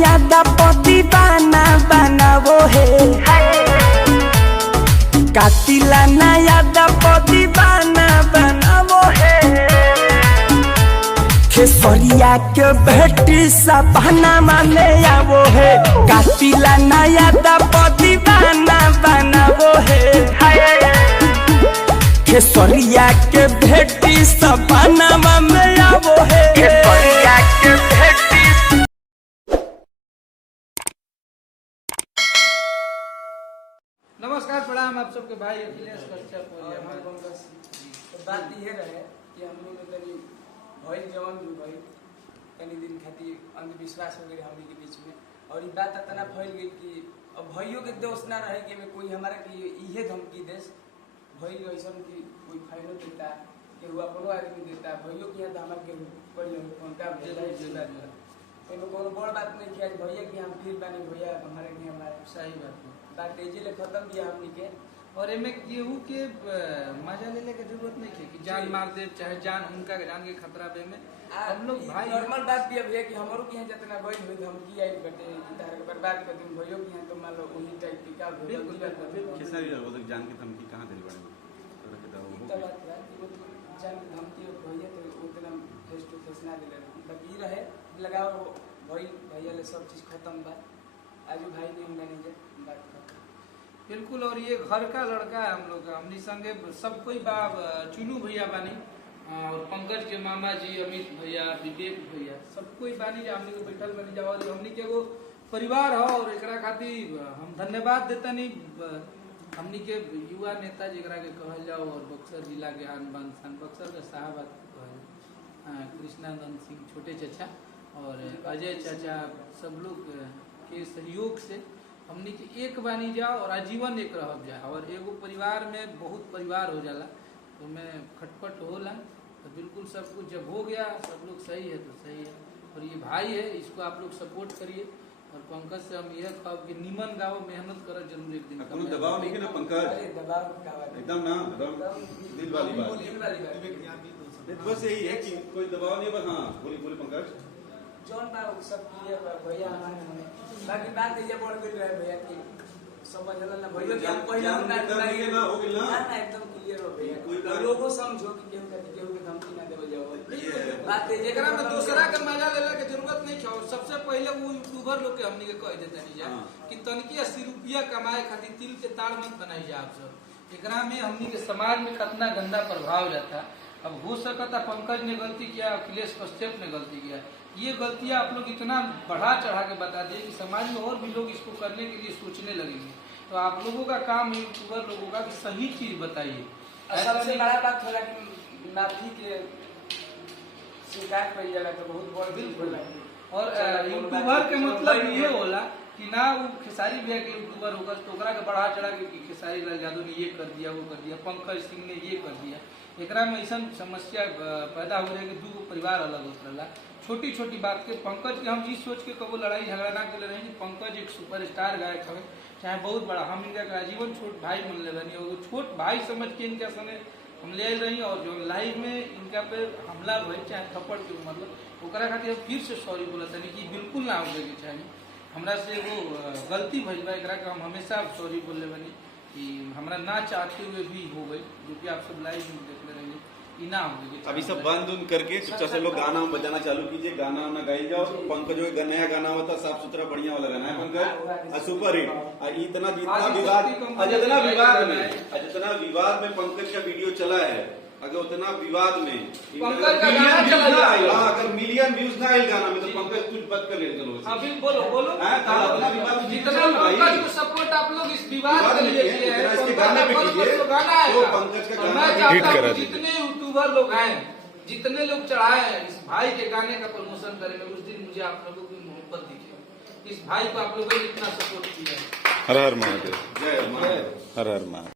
नया दपति बाना बनावो है, कातिला नया दपति बाना बनावो है। खेसरिया के बेटी सपना माने आवो है, कातिला नया दपति बाना बनावो है। खेसरिया के बेटी सपना माने आवो है, खेसरिया के बेटी। नमस्कार, प्रणाम आप सबके भाई अखिलेश कश्यप। बात ये रहे कि हम लोग तनी भइल जवन भी भइल तनी दिन खातिर अंधविश्वास हो गई हमनी के बीच में, और ये बात इतना फैल गई कि अब भाइयों के दोस्त ना रहे कि कोई हमारा कि इहे धमकी देश भइल ऐसा कि कोई फाइनो देता केहू अपनो आदमी देता भइयों के यहाँ तो हमारे के पड़ी उनका कोनो बड़ बात नहीं किया भैया कि हम फिर बानी भैया हमारे के हमारे सही बात तेजी ले खत्म किया हमनी के। और एमे केहू के मजा लेने की जरूरत नहीं है कि जान मार दे चाहे जान उनका जान के खतरा बे में हम लोग भाई नॉर्मल बात भी है कि हमरो के यहाँ जितना गई हुई हम की आई बटे तार के बर्बाद कर दिन भइयो के यहाँ तो मान लो वही टाइप की का बिल्कुल कैसा भी हो जान की धमकी कहां देली बड़े तो बात है कि वो जान की धमकी भइया तो उतना फेस टू फेस ना दिले बाकी रहे लगाओ भाई भैया ले सब चीज खत्म बा आज भाई ने हम मैनेजर बात कर बिल्कुल। और ये घर का लड़का है हम लोग का, हमनी संगे सब कोई बाप चुनू भैया बानी और पंकज के मामा जी अमित भैया विवेक भैया सब कोई बानी जो हमनी को बैठल बनी जाओ हमनी के एगो परिवार हो। और एकरा खातिर हम धन्यवाद देता नहीं हमनी के युवा नेता जेकरा के कहल जाओ और बक्सर जिला के आन बान शान बक्सर के साहब कृष्णानंद सिंह छोटे चाचा और अजय चाचा सब लोग के सहयोग से हमनी के एक बानी जाओ और आजीवन एक रह जाए। और एगो परिवार में बहुत परिवार हो जाला तो मैं खटपट होला तो बिल्कुल सब कुछ जब हो गया सब लोग सही है तो सही है। और ये भाई है इसको आप लोग सपोर्ट करिए। और पंकज से हम यह कहब कि नीमन गाओ मेहनत करो जरूर एक दिन कोनो दबाव नहीं है ना पंकज, दबाव का बात एकदम ना दिल वाली बात बस यही है कि कोई दबाव नहीं। बस हाँ बोली पंकज जौन बा सब क्लियर बा भैया हमारे बाकी बात ये बढ़ गई रहे भैया की समझला ना भैया कि हम पहले ना हो गेल ना एकदम क्लियर हो भैया लोगों समझो कि केहू के धमकी ना देवे जाओ बात एकरा में दूसरा के मजा लेला के जरूरत नहीं है। सबसे पहले वो यूट्यूबर लोग के हमनी के कह देते नहीं जा कि तनकी 80 रुपया कमाए खातिर तिल के ताड़ मत बनाई जा आप सब। एकरा में हमनी के समाज में कितना गंदा प्रभाव जाता। अब हो सकता पंकज ने गलती किया, अखिलेश कश्यप ने गलती किया, ये गलतियां आप लोग इतना बढ़ा चढ़ा के बता दिए कि समाज में और भी लोग इसको करने के लिए सोचने लगेंगे। तो आप लोगों का काम यूट्यूबर लोगों का कि सही चीज बताइए। सबसे बड़ा बात होला कि माफी के स्वीकार कर जाला तो बहुत बड़ दिल होला। और यूट्यूबर के मतलब ये होला कि ना वो खेसारी भैया के यूट्यूबर होकर तो ओकरा के बढ़ा चढ़ा के खेसारी लाल यादव ने ये कर दिया वो कर दिया, पंकज सिंह ने ये कर दिया। एकरा में ऐसा समस्या पैदा हो रही है कि दो परिवार अलग होत रहा। छोटी छोटी बात के पंकज के हम ये सोच के कबो लड़ाई झगड़ा ना कर रहे कि पंकज एक सुपरस्टार गायक है चाहे बहुत बड़ा, हम इनका आजीवन छोट भाई मन ले बनी और छोट भाई समझ के इनके संगे हम ले रही। और जो लाइव में इनका पे हमला हुए चाहे थप्पड़ के मतलब ओकरा खातिर फिर से सॉरी बोलता नहीं कि बिल्कुल ना हो के चाहिए हमरा से वो गलती भइल बा। एकरा के हम हमेशा सॉरी बोल ले बनी कि हमरा ना चाहते हुए भी हो गई, जो कि आप सब लाइव में देख रहे हैं ना हो गई। अभी सब बंद उन करके चुपचाप से लोग गाना बजाना चालू कीजिए, गाना वाना गाई जाओ। पंकज जो नया गाना होता साफ सुथरा बढ़िया वाला गाना है पंकज सुपर हिट। जितना विवाद में पंकज का वीडियो चला है, अगर उतना विवाद में अगर मिलियन व्यूज ना आए गाना में तो पंकज कुछ बच कर ले चलो। अभी बोलो जितना सपोर्ट आप लोग इस विवाद के लिए किए हैं इसके गाने पे कीजिए तो पंकज का गाना हिट करा दीजिए। जितने यूट्यूबर लोग हैं जितने लोग चढ़ाए हैं इस भाई के गाने का प्रमोशन करेंगे उस दिन मुझे आप लोगों की मोहब्बत दिखेगी। इस भाई को आप लोगों ने इतना सपोर्ट किया है। हर हर महादेव, जय हर हर महादेव।